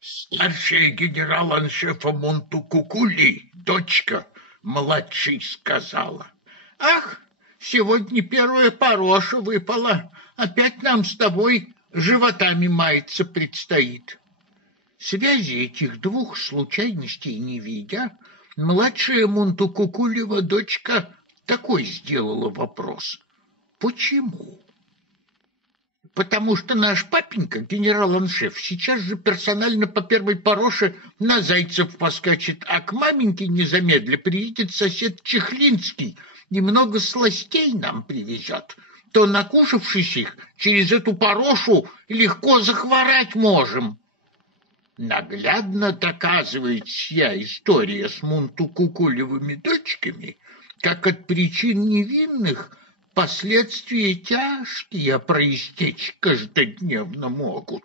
Старшая генерал-аншефа Монтукукули, дочка младшей, сказала: «Ах, сегодня первая пороша выпала, опять нам с тобой животами маяться предстоит». Связи этих двух случайностей не видя, младшая Монтукукулева дочка такой сделала вопрос: «Почему?» «Потому что наш папенька, генерал-аншеф, сейчас же персонально по первой пороше на зайцев поскачет, а к маменьке незамедля приедет сосед Чехлинский и много сластей нам привезет. То, накушавшись их, через эту порошу легко захворать можем». Наглядно доказывает сия история с Монтукукулевыми дочками, как от причин невинных последствия тяжкие проистечь каждодневно могут.